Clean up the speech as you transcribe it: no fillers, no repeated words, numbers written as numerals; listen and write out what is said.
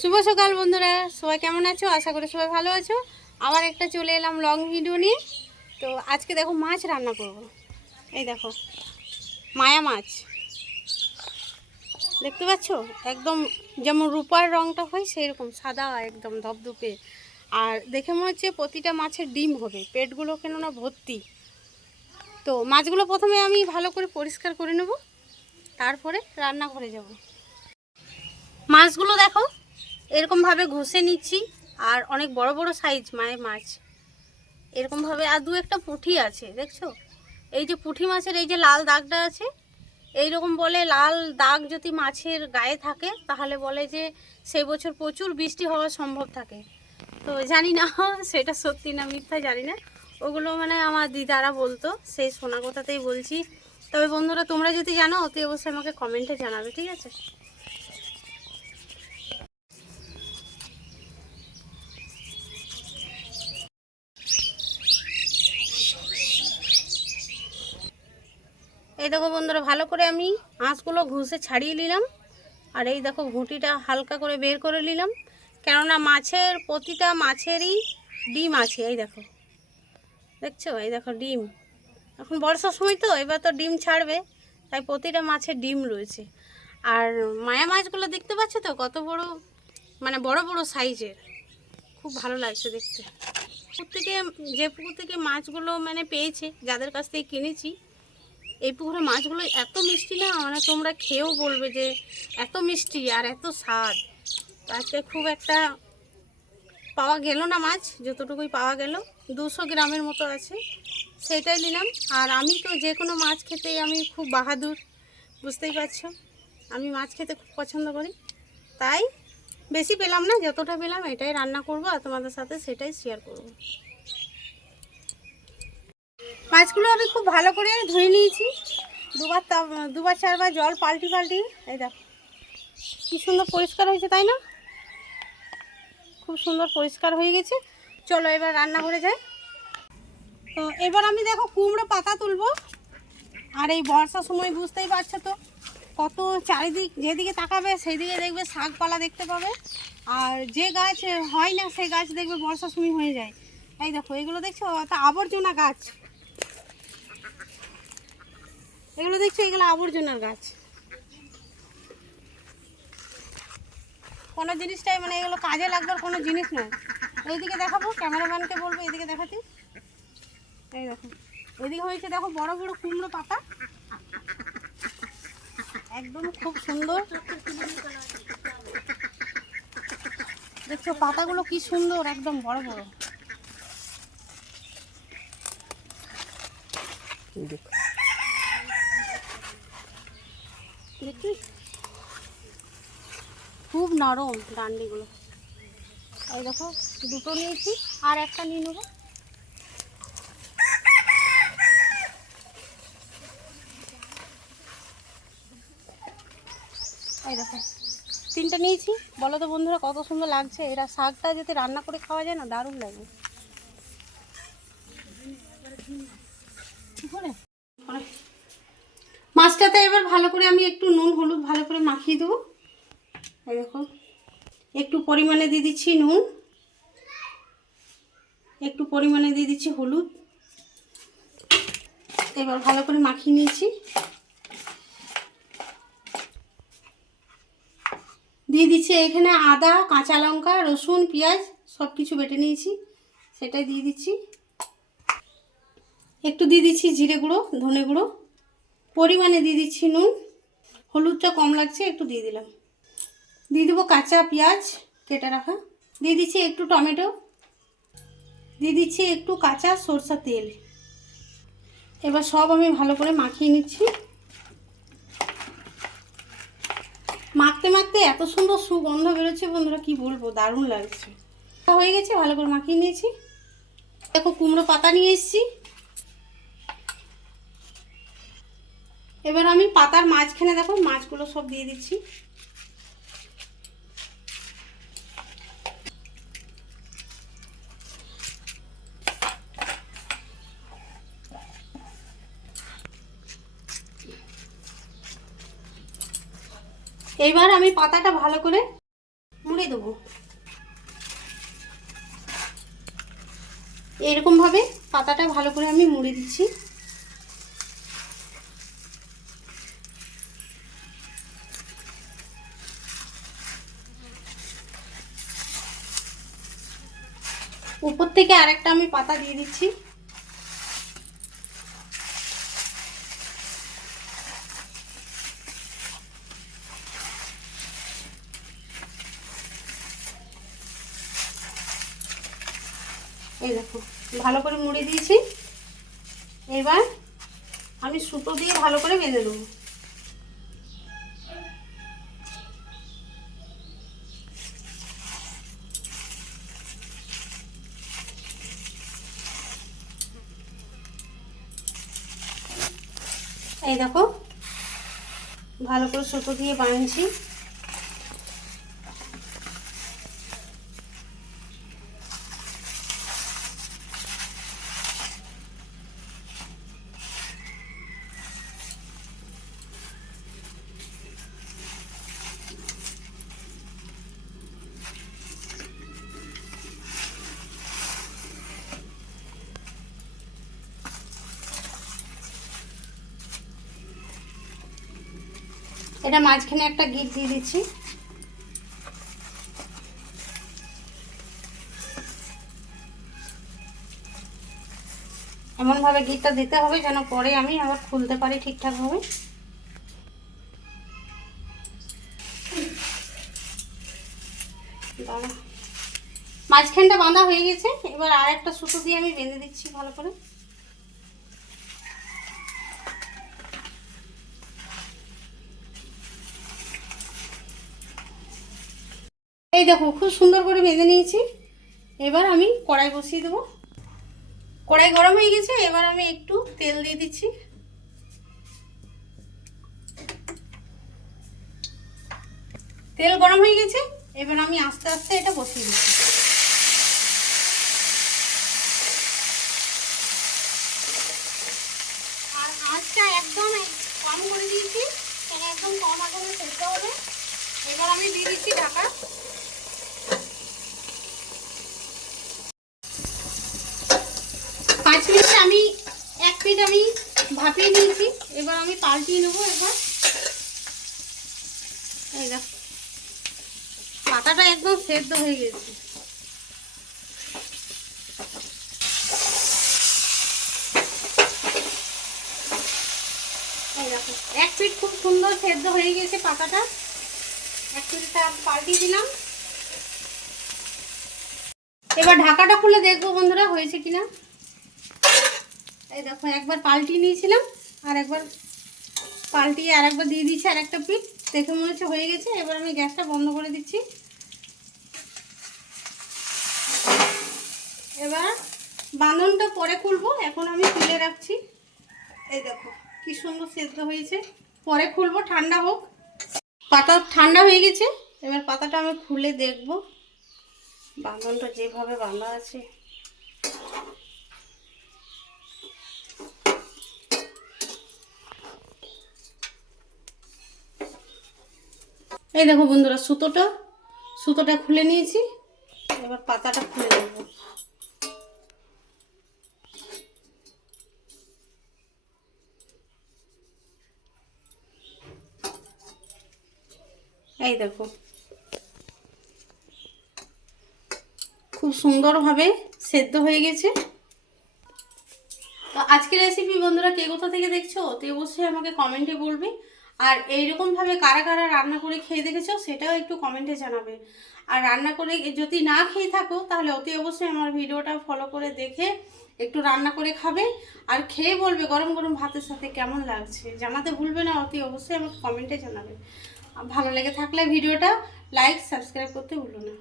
শুভ সকাল বন্ধুরা, সবাই কেমন আছো? আশা করি সবাই ভালো আছো। আবার একটা চলে এলাম লং ভিডিও নিয়ে। তো আজকে দেখো মাছ রান্না করব। এই দেখো মায়া মাছ, দেখতে পাচ্ছ? একদম যেমন রূপার রঙটা হয় সেই রকম সাদা, একদম ধপধপে। আর দেখে মনে হচ্ছে প্রতিটা মাছের ডিম হবে, পেটগুলো কেননা ভর্তি। তো মাছগুলো প্রথমে আমি ভালো করে পরিষ্কার করে নেব, তারপরে রান্না করে যাব। মাছগুলো দেখো এরকমভাবে ঘষে নিচ্ছি। আর অনেক বড় বড় সাইজ মায়ের মাছ এরকমভাবে। আর দু একটা পুঁটি আছে, দেখছো? এই যে পুঁটি মাছের এই যে লাল দাগটা আছে, এইরকম বলে লাল দাগ যদি মাছের গায়ে থাকে তাহলে বলে যে সেই বছর প্রচুর বৃষ্টি হওয়ার সম্ভব থাকে। তো জানি না সেটা সত্যি না মিথ্যা জানি না, ওগুলো মানে আমার দিদারা বলতো, সেই শোনা কথাতেই বলছি। তবে বন্ধুরা তোমরা যদি জানো অতি অবশ্যই আমাকে কমেন্টে জানাবে, ঠিক আছে? এই দেখো বন্ধুরা, ভালো করে আমি আঁশগুলো ঘষে ছাড়িয়ে নিলাম। আর এই দেখো ঘুঁটিটা হালকা করে বের করে নিলাম, কেননা মাছের প্রতিটা মাছেরই ডিম আছে। এই দেখো, দেখছো? এই দেখো ডিম। এখন বর্ষার সময় তো, এবার তো ডিম ছাড়বে, তাই প্রতিটা মাছের ডিম রয়েছে। আর মায়া মাছগুলো দেখতে পাচ্ছ তো কত বড়, মানে বড় বড় সাইজের। খুব ভালো লাগছে দেখতে। পুকুর থেকে, যে পুকুর থেকে মাছগুলো মানে পেয়েছে, যাদের কাছ থেকে কিনেছি, এই পুকুরে মাছগুলো এত মিষ্টি না, মানে তোমরা খেয়েও বলবে যে এত মিষ্টি আর এত স্বাদ। আজকে খুব একটা পাওয়া গেল না মাছ, যতটুকুই পাওয়া গেল 200 গ্রামের মতো আছে, সেটাই নিলাম। আর আমি তো যে কোনো মাছ খেতেই আমি খুব বাহাদুর, বুঝতেই পারছো। আমি মাছ খেতে খুব পছন্দ করি, তাই বেশি পেলাম না, যতটা পেলাম এটাই রান্না করব আর তোমাদের সাথে সেটাই শেয়ার করব। মাছগুলো আমি খুব ভালো করে ধুয়ে নিয়েছি, দুবার চারবার জল পাল্টি পাল্টি। এই দেখো কি সুন্দর পরিষ্কার হয়েছে, তাই না? খুব সুন্দর পরিষ্কার হয়ে গেছে। চলো এবার রান্না করে যাই। তো এবার আমি দেখো কুমড়ো পাতা তুলবো। আর এই বর্ষার সময় বুঝতেই পারছো তো, কত চারিদিক যেদিকে তাকাবে সেই দিকে দেখবে শাকপালা দেখতে পাবে। আর যে গাছ হয় না সেই গাছ দেখবে বর্ষার সময় হয়ে যায়। এই দেখো এগুলো দেখছো, তা আবর্জনা গাছ, এগুলো দেখছো, এগুলো আবর্জনার গাছ। কোনো জিনিসটাই মানে এগুলো কাজে লাগবার কোনো জিনিস নয়। এইদিকে দেখাবো, ক্যামেরাম্যানকে বলবো এদিকে দেখাতে। এই দেখো এদিকে হয়েছে দেখো বড় বড় কুমড়ো পাতা, একদম খুব সুন্দর। দেখছো পাতাগুলো কি সুন্দর, একদম বড় বড়। দেখি খুব নরম ডান্ডিগুলো। এই দেখো দুটো নিয়েছি, আর একটা নিয়ে নেবো। এই দেখো তিনটে নিয়েছি। বলো তো বন্ধুরা কত সুন্দর লাগছে। এরা শাকটা যদি রান্না করে খাওয়া যায় না, দারুণ লাগে। মাছটাতে এবার ভালো করে আমি একটু নুন হলুদ ভালো করে মাখিয়ে দেবো। এই দেখো একটু পরিমাণে দিয়ে দিচ্ছি নুন, একটু পরিমাণে দিয়ে দিচ্ছি হলুদ। এবার ভালো করে মাখিয়ে নিয়েছি। দিয়ে দিচ্ছি এখানে আদা, কাঁচা লঙ্কা, রসুন, পেঁয়াজ সব কিছু বেটে নিয়েছি, সেটাই দিয়ে দিচ্ছি। একটু দিয়ে দিচ্ছি জিরে গুঁড়ো, ধনে গুঁড়ো, পরিমাণে দিয়ে দিচ্ছি নুন। হলুদটা কম লাগছে, একটু দিয়ে দিলাম। দিয়ে দেবো কাঁচা পেঁয়াজ কেটে রাখা, দিয়ে দিচ্ছি একটু টমেটো, দিয়ে দিচ্ছি একটু কাঁচা সরষের তেল। এবার সব আমি ভালো করে মাখিয়ে নিচ্ছি। মাখতে মাখতে এত সুন্দর সুগন্ধ বেরোচ্ছে বন্ধুরা, কি বলবো, দারুণ লাগছে। হয়ে গেছে, ভালো করে মাখিয়ে নিয়েছি। দেখো কুমড়ো পাতা নিয়ে এসেছি। এবার আমি পাতার মাঝখানে দেখো মাছগুলো সব দিয়ে দিচ্ছি। এইবার আমি পাতাটা ভালো করে মুড়ে দেবো। দেবো। এইরকমভাবে পাতাটা ভালো করে আমি মুড়ে দিচ্ছি। উপর থেকে আরেকটা আমি পাতা দিয়ে দিচ্ছি। এই দেখো ভালো করে মুড়ে দিয়েছি। এবার আমি সুতো দিয়ে ভালো করে বেঁধে দেবো। এই দেখো ভালো করে সুতো দিয়ে বাঁধছি। এটা মাঝখানে একটা গিট দিয়ে দিচ্ছি। এমনভাবে গিটটা দিতে হবে যেন পরে আমি আবার খুলতে পারি ঠিকঠাকভাবে। মাঝখানটা বাঁধা হয়ে গেছে। এবার আর একটা সুতো দিয়ে আমি বেঁধে দিচ্ছি ভালো করে। এই দেখো খুব সুন্দর করে বেঁধে নিয়েছি। এবার আমি কড়াই বসিয়ে দেবো। কড়াই গরম হয়ে গেছে। এবার আমি একটু তেল দিয়ে দিচ্ছি। তেল গরম হয়ে গেছে। এবার আমি আস্তে আস্তে এটা বসিয়ে দিচ্ছি। আর আঁচটা একদম কম করে দিয়েছি, কেন একদম কম আগুনে সেদ্ধ হবে। এবার আমি দিয়ে দিচ্ছি ঢাকা। 5 মিনিট আমি 1 মিনিট আমি ভাপিয়ে নিয়েছি। এবার আমি পাল্টিয়ে নেবো। এবার এই দেখো পাতাটা একদম সেদ্ধ হয়ে গেছে। এই দেখো 1 মিনিট খুব সুন্দর সেদ্ধ হয়ে গেছে পাতাটা। 1 মিনিট পাল্টিয়ে দিলাম। এবার ঢাকাটা খুলে দেখবো বন্ধুরা হয়েছে কিনা। এই দেখো একবার পাল্টিয়ে নিয়েছিলাম, আর একবার পাল্টিয়ে আর একবার দিয়ে দিচ্ছি আর একটা পিঠ। দেখে মনে হচ্ছে হয়ে গেছে। এবার আমি গ্যাসটা বন্ধ করে দিচ্ছি। এবার বাঁধনটা পরে খুলবো, এখন আমি তুলে রাখছি। এই দেখো কি সুন্দর সেদ্ধ হয়েছে। পরে খুলবো, ঠান্ডা হোক। পাতা ঠান্ডা হয়ে গেছে। এবার পাতাটা আমি খুলে দেখবো বাঁধনটা যেভাবে বাঁধা আছে। এই দেখো বন্ধুরা সুতোটা খুলে নিয়েছি। এবার পাতাটা খুলে নেব। এই দেখো খুব সুন্দরভাবে সেদ্ধ হয়ে গেছে। তো আজকের রেসিপি বন্ধুরা কে কোথা থেকে দেখছো অতি অবশ্যই আমাকে কমেন্টে বলবে। আর এইরকমভাবে কারা কারা রান্না করে খেয়ে দেখেছো সেটাও একটু কমেন্টে জানাবে। আর রান্না করে যদি না খেয়ে থাকো তাহলে অতি অবশ্যই আমার ভিডিওটা ফলো করে দেখে একটু রান্না করে খাবে। আর খেয়ে বলবে গরম গরম ভাতের সাথে কেমন লাগছে। জানাতে ভুলবে না, অতি অবশ্যই আমাকে কমেন্টে জানাবে। ভালো লেগে থাকলে ভিডিওটা লাইক সাবস্ক্রাইব করতে ভুলো না।